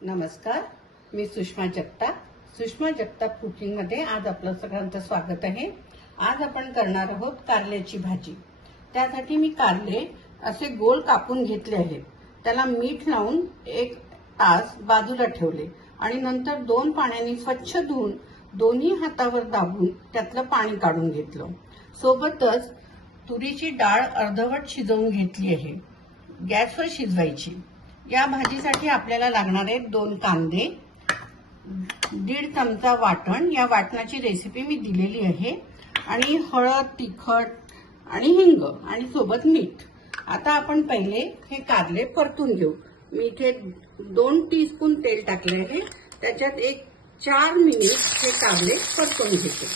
नमस्कार, मी सुषमा जगताप. सुषमा जगताप कुकिंग मध्ये आज आपलं सगळ्यांचं स्वागत आहे. आज आपण करणार आहोत कारल्याची भाजी. त्यासाठी मी कारले असे गोल कापून घेतले आहेत. त्याला मीठ लावून 1 तास बाजूला ठेवले आणि नंतर 2 पाण्याने स्वच्छ धुवून दोन्ही हातावर दाबून त्यातलं पाणी काढून घेतलं. सोबतच तुरीची डाळ अर्धवट शिजवून घेतली आहे. गॅसवर शिजवायची. या भाजीसाठी आपल्याला लागणार आहेत 2 कांदे, 1.5 चमचा वाटण. या वाटणाची रेसिपी मी दिलेली आहे. आणि हळद, तिखट आणि हिंग आणि सोबत मीठ. आता आपण पहिले हे कारले परतून घेऊ. मी इथे 2 टीस्पून तेल टाकले आहे. त्याच्यात 4 मिनिट हे कारले परतून घेते.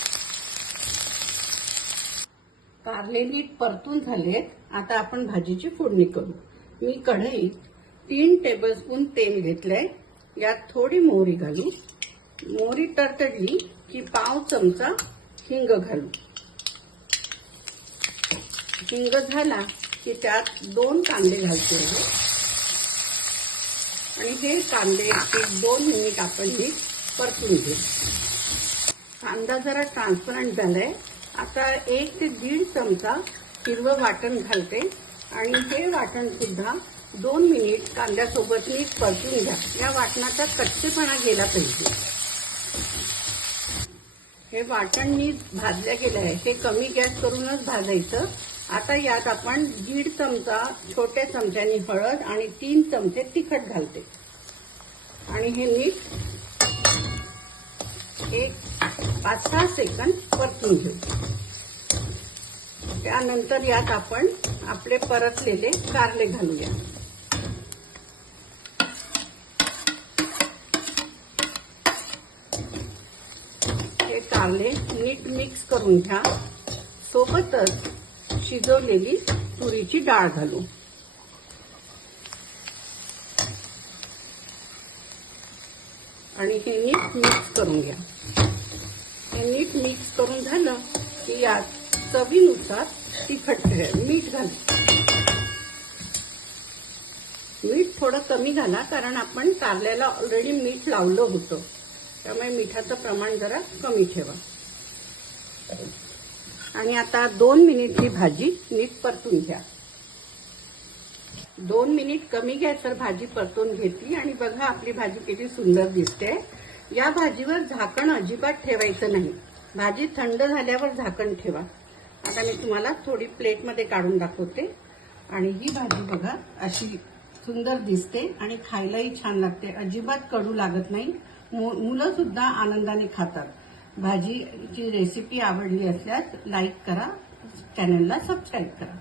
कारले नीट परतून झालेत. आता आपण भाजीची फोडणी करू. मी कढईत 3 टेबलस्पून तेल घेतलंय. यात थोडी मोहरी घालू. मोहरी तडतडली की पाव चमचा हिंग घालू. हिंग झाला की त्यात 2 कांदे घालतो आणि हे कांदे 1-2 मिनिट आपण परतून घेऊ. कांदा जरा ट्रान्सपरंट झालाय. आता 1 ते 1.5 चमचा हिरवं वाटण घालते आणि हे वाटण सुद्धा 2 मिनिट कांद्यासोबत नीट परतून घ्या. या वाटणाचा कच्चेपणा गेला पाहिजे. हे वाटण नीट भाजलं गेलं आहे. हे कमी गॅस करूनच भाजायचं. आता यात आपण 1.5 चमचा छोट्या चमच्यानी हळद आणि 3 चमचे तिखट घालते आणि हे नीट 5-6 सेकंद परतून घेऊ. त्यानंतर यात आपण आपले परतलेले कारले घालूया. हे कारले नीट मिक्स करून घ्या. सोबतच शिजवलेली तुरीची डाळ घालू आणि हे नीट मिक्स करून घ्या. हे नीट मिक्स करून झालं की यात चवीनुसार तिखट मीठ घालू. मीठ थोडं कमी घाला कारण आपण कारल्याला ऑलरेडी मीठ लावलं होतं. त्यामुळे मिठाचं प्रमाण जरा कमी ठेवा. आणि आता 2 मिनिट ही भाजी नीट परतून घ्या. 2 मिनिट कमी गॅसवर भाजी परतून घेतली आणि बघा आपली भाजी किती सुंदर दिसते. या भाजीवर झाकण अजिबात ठेवायचं नाही. भाजी थंड झाल्यावर झाकण ठेवा. आता मी तुम्हाला थोडी प्लेटमध्ये काढून दाखवते. आणि ही भाजी बघा अशी सुंदर दिसते आणि खायलाही छान लागते. अजिबात कडू लागत नाही. मुलं सुद्धा आनंदाने खातात. भाजीची रेसिपी आवडली असल्यास लाईक करा, चॅनलला सबस्क्राईब करा.